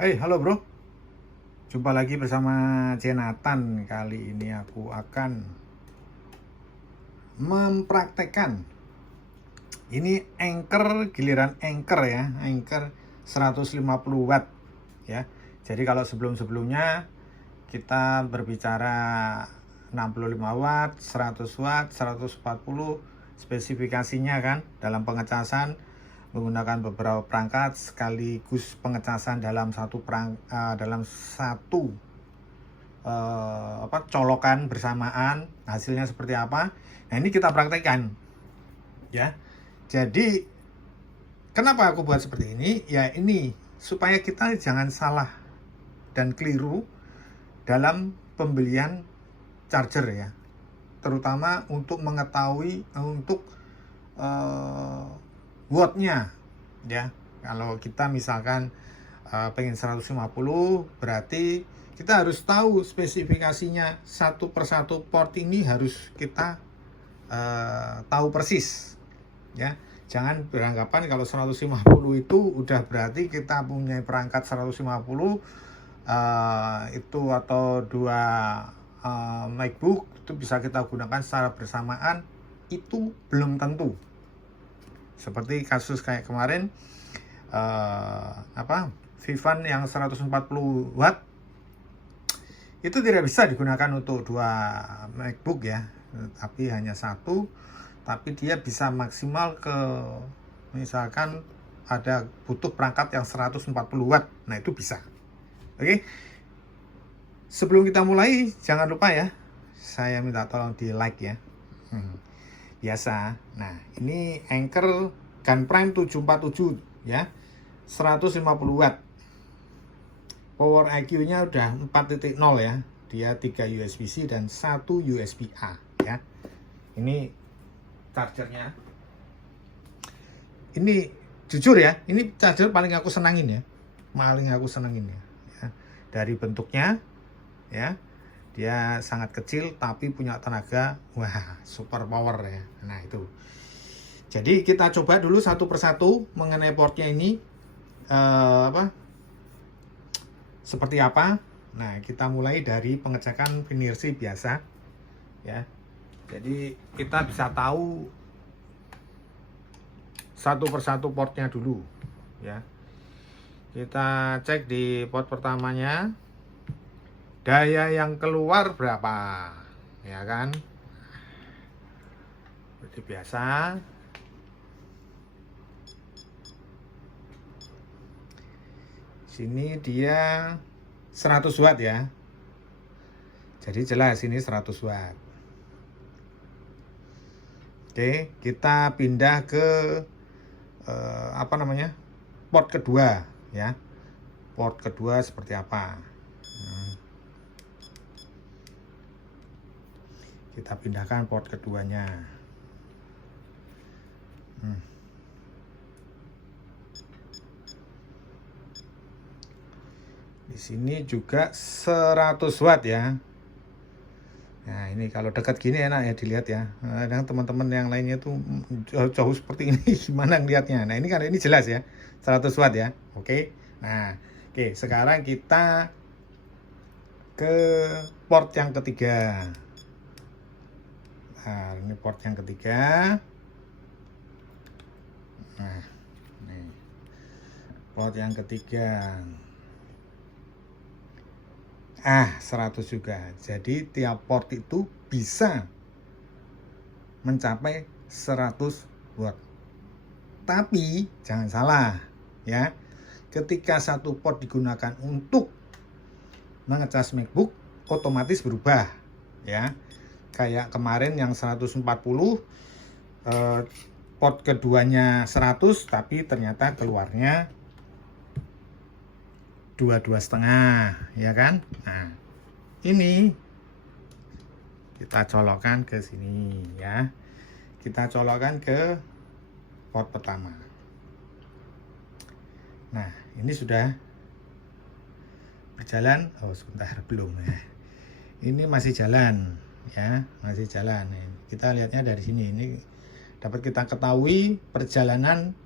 Hai, halo bro. Jumpa lagi bersama Jonathan. Kali ini aku akan mempraktekkan. Ini Anchor, giliran Anchor ya. Anchor 150 watt ya. Jadi kalau sebelum-sebelumnya kita berbicara 65 watt, 100 watt, 140 spesifikasinya kan dalam pengecasan menggunakan beberapa perangkat sekaligus pengecasan dalam satu colokan bersamaan, hasilnya seperti apa. Nah, ini kita praktekkan ya. Jadi kenapa aku buat seperti ini? Ya ini supaya kita jangan salah dan keliru dalam pembelian charger ya, terutama untuk mengetahui untuk wattnya ya. Kalau kita misalkan pengen 150, berarti kita harus tahu spesifikasinya satu persatu port ini, harus kita tahu persis ya. Jangan beranggapan kalau 150 itu udah berarti kita punya perangkat 150 itu atau dua MacBook itu bisa kita gunakan secara bersamaan. Itu belum tentu. Seperti kasus kayak kemarin Vivan yang 140 watt itu tidak bisa digunakan untuk dua MacBook ya, tapi hanya satu. Tapi dia bisa maksimal ke, misalkan ada butuh perangkat yang 140 watt, nah itu bisa. Oke, sebelum kita mulai jangan lupa ya, saya minta tolong di like ya. Biasa. Nah, ini Anchor Gun Prime 747 ya, 150 watt. Power IQ-nya udah 4.0 ya. Dia 3 USB-C dan 1 USB-A ya. Ini chargernya. Ini jujur ya, ini charger paling aku senangin ya. Dari bentuknya ya. Dia sangat kecil tapi punya tenaga wah super power ya. Nah itu. Jadi kita coba dulu satu persatu mengenai portnya ini seperti apa. Nah kita mulai dari pengecekan finirsi biasa ya. Jadi kita bisa tahu satu persatu portnya dulu ya. Kita cek di port pertamanya, daya yang keluar berapa ya kan. Seperti biasa. Sini dia 100 watt ya. Jadi jelas ini 100 watt. Oke, kita pindah ke port kedua ya. Port kedua seperti apa? Kita pindahkan port keduanya. Di sini juga 100 watt ya. Nah ini kalau dekat gini enak ya dilihat ya. Kadang teman-teman yang lainnya tuh jauh seperti ini gimana ngelihatnya. Nah ini kan ini jelas ya, 100 watt ya. Oke. Nah oke, sekarang kita ke port yang ketiga. Nah ini port yang ketiga. Nah ini port yang ketiga. 100 juga. Jadi tiap port itu bisa mencapai 100 watt. Tapi jangan salah ya. Ketika satu port digunakan untuk mengecas MacBook, otomatis berubah ya. Kayak kemarin yang 140 port keduanya 100 tapi ternyata keluarnya 2,5 ya kan. Nah ini kita colokkan ke sini ya. Kita colokkan ke port pertama. Nah ini sudah berjalan. Oh sebentar, belum ya. Ini masih jalan ya, masih jalan. Kita lihatnya dari sini. Ini dapat kita ketahui perjalanan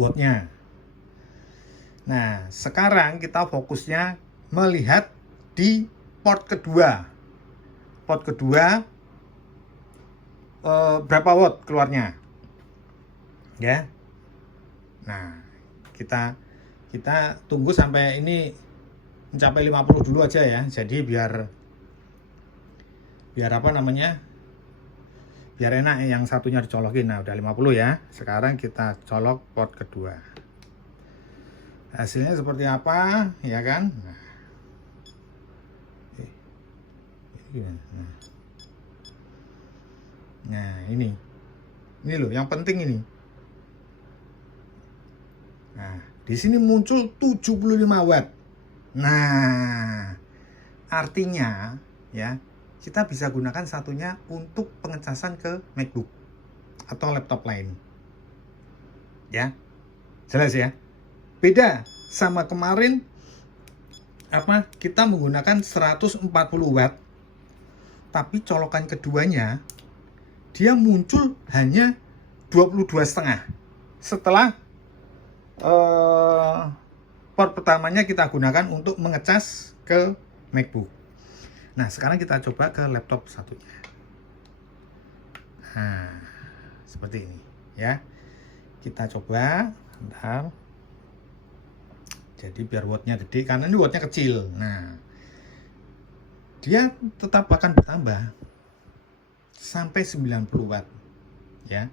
wattnya. Nah, sekarang kita fokusnya melihat di port kedua. Port kedua berapa watt keluarnya? Ya. Nah, kita tunggu sampai ini mencapai 50 dulu aja ya. Jadi biar apa namanya? Biar enak yang satunya dicolokin. Nah, udah 50 ya. Sekarang kita colok port kedua. Hasilnya seperti apa, ya kan? Nah, ini loh yang penting ini. Nah, di sini muncul 75 watt. Nah, artinya ya, kita bisa gunakan satunya untuk pengecasan ke MacBook atau laptop lain. Ya. Jelas ya? Beda sama kemarin kita menggunakan 140 watt, tapi colokan keduanya dia muncul hanya 22,5 setelah port pertamanya kita gunakan untuk mengecas ke MacBook. Nah, sekarang kita coba ke laptop satunya. Nah, seperti ini ya. Kita coba, bentar. Jadi biar wattnya gede, karena ini wattnya kecil. Nah, dia tetap akan bertambah sampai 90 watt ya.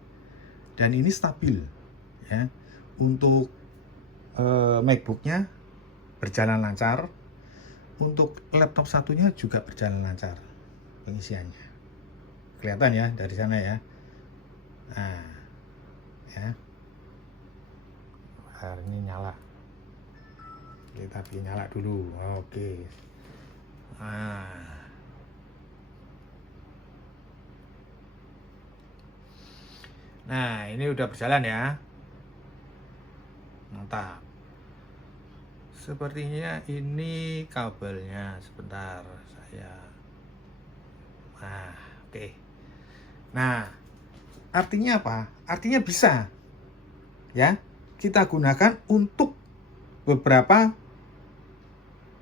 Dan ini stabil ya. Untuk MacBooknya berjalan lancar, untuk laptop satunya juga berjalan lancar pengisiannya. Kelihatan ya dari sana ya. Nah, ya. Bentar, ini nyala. Kita bikin nyala dulu. Oke. Nah, ini udah berjalan ya. Mantap. Sepertinya ini kabelnya. Sebentar, saya. Nah, oke. Nah, artinya apa? Artinya bisa ya kita gunakan untuk beberapa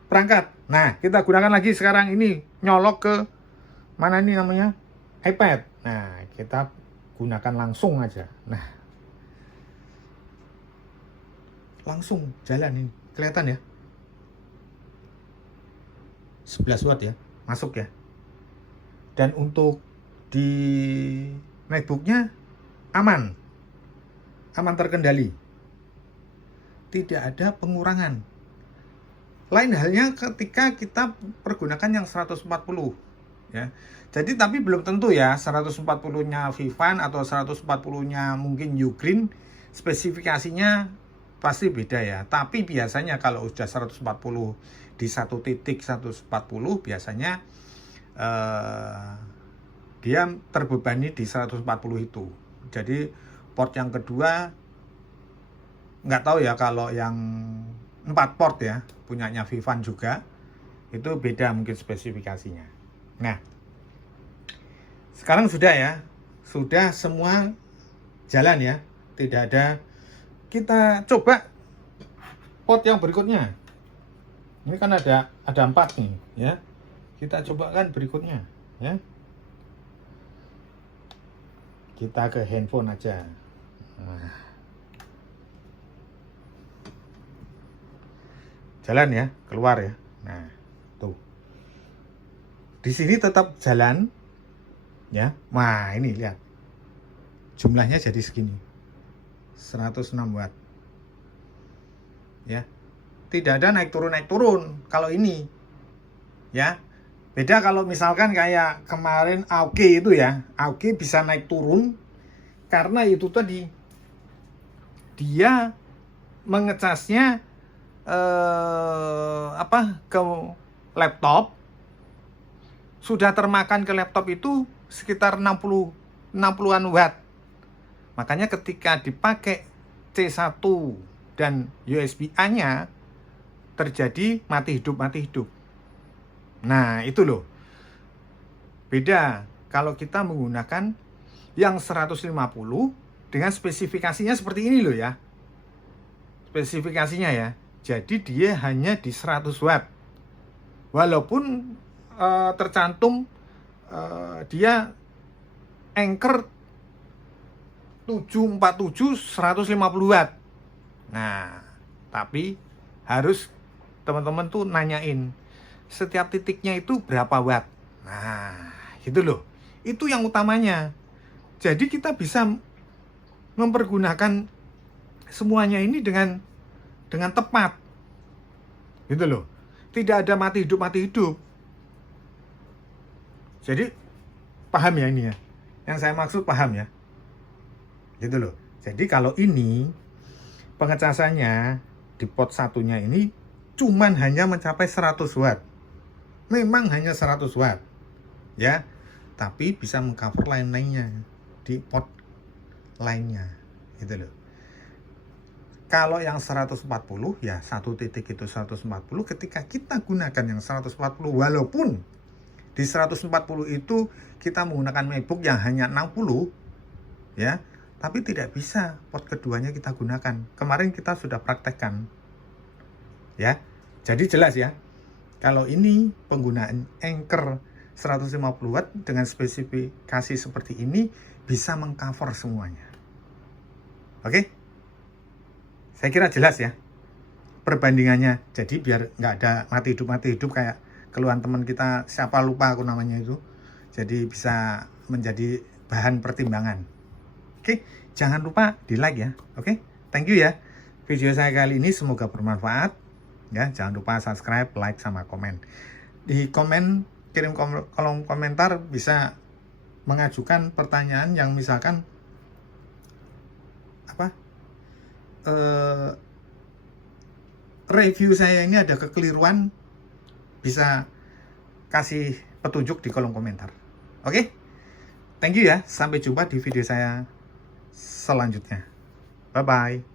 perangkat. Nah, kita gunakan lagi sekarang ini, nyolok ke mana ini namanya? iPad. Nah, kita gunakan langsung aja. Nah, langsung jalan ini. Kelihatan ya? 11 watt ya, masuk ya. Dan untuk di MacBooknya aman terkendali. Tidak ada pengurangan. Lain halnya ketika kita pergunakan yang 140 ya. Jadi tapi belum tentu ya 140-nya Vivan atau 140-nya mungkin Ugreen spesifikasinya pasti beda ya. Tapi biasanya kalau sudah 140 di satu titik 140 biasanya dia terbebani di 140 itu. Jadi port yang kedua nggak tahu ya, kalau yang 4 port ya punyanya Vivan juga itu beda mungkin spesifikasinya. Nah, sekarang sudah ya, sudah semua jalan ya, tidak ada. Kita coba port yang berikutnya. Ini kan ada 4 nih ya. Kita coba kan berikutnya ya. Kita ke handphone aja. Nah, jalan ya, keluar ya. Nah, tuh. Di sini tetap jalan ya. Nah, ini lihat. Jumlahnya jadi segini. 106 watt. Ya. Tidak ada naik turun kalau ini. Ya. Beda kalau misalkan kayak kemarin AOG itu ya. AOG bisa naik turun karena itu tadi dia mengecasnya ke laptop, sudah termakan ke laptop itu sekitar 60-an watt. Makanya ketika dipakai C1 dan USB-A-nya terjadi mati hidup. Nah, itu loh. Beda kalau kita menggunakan yang 150 dengan spesifikasinya seperti ini loh ya. Spesifikasinya ya. Jadi dia hanya di 100 watt. Walaupun tercantum dia Anker 747 150 watt. Nah, tapi harus teman-teman tuh nanyain setiap titiknya itu berapa watt. Nah, gitu loh. Itu yang utamanya. Jadi kita bisa mempergunakan semuanya ini dengan tepat. Gitu loh. Tidak ada mati hidup. Jadi paham ya ini ya. Yang saya maksud paham ya. Gitu loh. Jadi kalau ini pengecasannya di pot satunya ini cuman hanya mencapai 100 watt. Memang hanya 100 watt. Ya. Tapi bisa mengcover lain-lainnya di pot lainnya. Gitu loh. Kalau yang 140 ya satu titik itu 140, ketika kita gunakan yang 140 walaupun di 140 itu kita menggunakan MacBook yang hanya 60 ya, tapi tidak bisa pot keduanya kita gunakan. Kemarin kita sudah praktekkan. Ya. Jadi jelas ya. Kalau ini penggunaan Anker 150 watt dengan spesifikasi seperti ini bisa mengcover semuanya. Oke? Saya kira jelas ya perbandingannya. Jadi biar nggak ada mati hidup kayak keluhan teman kita, siapa lupa aku namanya itu. Jadi bisa menjadi bahan pertimbangan. Oke, jangan lupa di like ya. Oke, thank you ya. Video saya kali ini semoga bermanfaat. Ya, jangan lupa subscribe, like, sama komen. Di komen, kirim kolom komentar bisa mengajukan pertanyaan yang misalkan review saya ini ada kekeliruan, bisa kasih petunjuk di kolom komentar. Oke? Thank you ya. Sampai jumpa di video saya selanjutnya. Bye-bye.